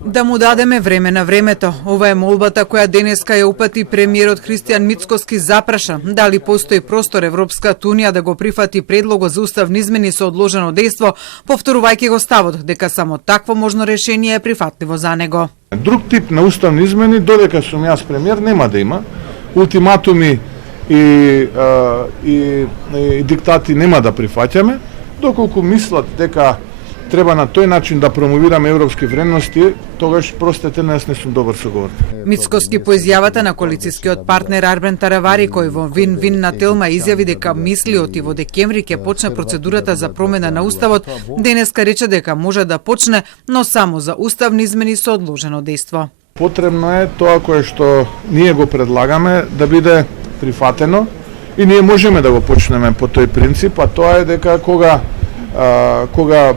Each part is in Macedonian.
Да му дадеме време на времето. Ова е молбата која денеска ја упати премиерот Христијан Мицкоски запраша дали постои простор Европската унија да го прифати предлогот за уставни измени со одложено дејство, повторувајќи го ставот дека само такво можно решение е прифатливо за него. Друг тип на уставни измени, додека сум јас премиер, нема да има. Ултиматуми и диктати нема да прифаќаме, доколку мислат дека треба на тој начин да промовираме европски вредности, тогаш простете, јас не сум добар соговорник. Мицкоски по изјавата на коалицијскиот партнер Арбен Таравари, кој во Вин-Вин на Телма изјави дека мислиот и во декември ќе почне процедурата за промена на уставот, денеска рече дека може да почне, но само за уставни измени со одложено дејство. Потребно е тоа кое што ние го предлагаме да биде прифатено и ние можеме да го почнеме по тој принцип, а тоа е дека кога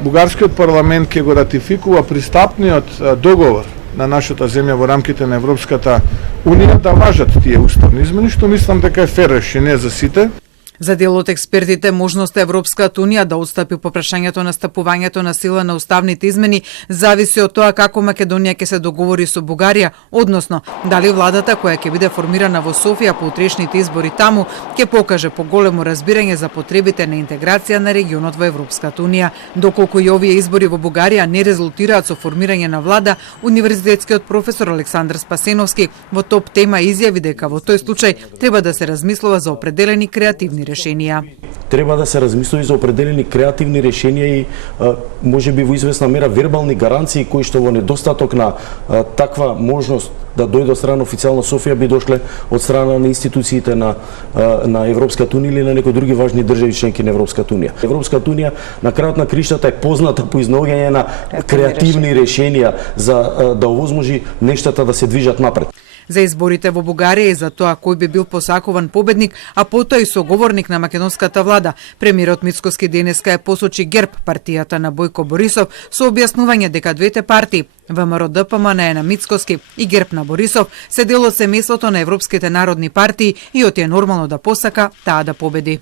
бугарскиот парламент ќе го ратификува пристапниот договор на нашата земја во рамките на Европската унија, да важат тие уставни измени, што мислам дека е фер решение за сите. За дел од експертите, можноста Европската унија да отстапи по прашањето на стапувањето на сила на уставните измени зависи од тоа како Македонија ќе се договори со Бугарија, односно дали владата која ќе биде формирана во Софија по утрешните избори таму ќе покаже поголемо разбирање за потребите на интеграција на регионот во Европската унија. Доколку и овие избори во Бугарија не резултираат со формирање на влада, универзитетскиот професор Александар Спасеновски во топ тема изјави дека во тој случај треба да се размислува за определени креативни решенија. Треба да се размисли за определени креативни решенија и можеби во известна мера вербални гаранции кои што во недостаток на таква можност да дојде од страна официјална Софија би дошле од страна на институциите на Европската унија или на некои други важни држави членки на Европската унија. Европската унија на крајот на криштата е позната по изнаоѓање на креативни решенија за да овозможи нештата да се движат напред. За изборите во Бугарија и за тоа кој би бил посакуван победник, а потоа и соговорник на македонската влада, премиерот Мицкоски денеска е посочи ГЕРБ, партијата на Бојко Борисов, со објаснување дека двете партии, ВМРО ДПМН на Мицкоски и ГЕРБ на Борисов, се дел од семејството на европските народни партии и од е нормално да посака таа да победи.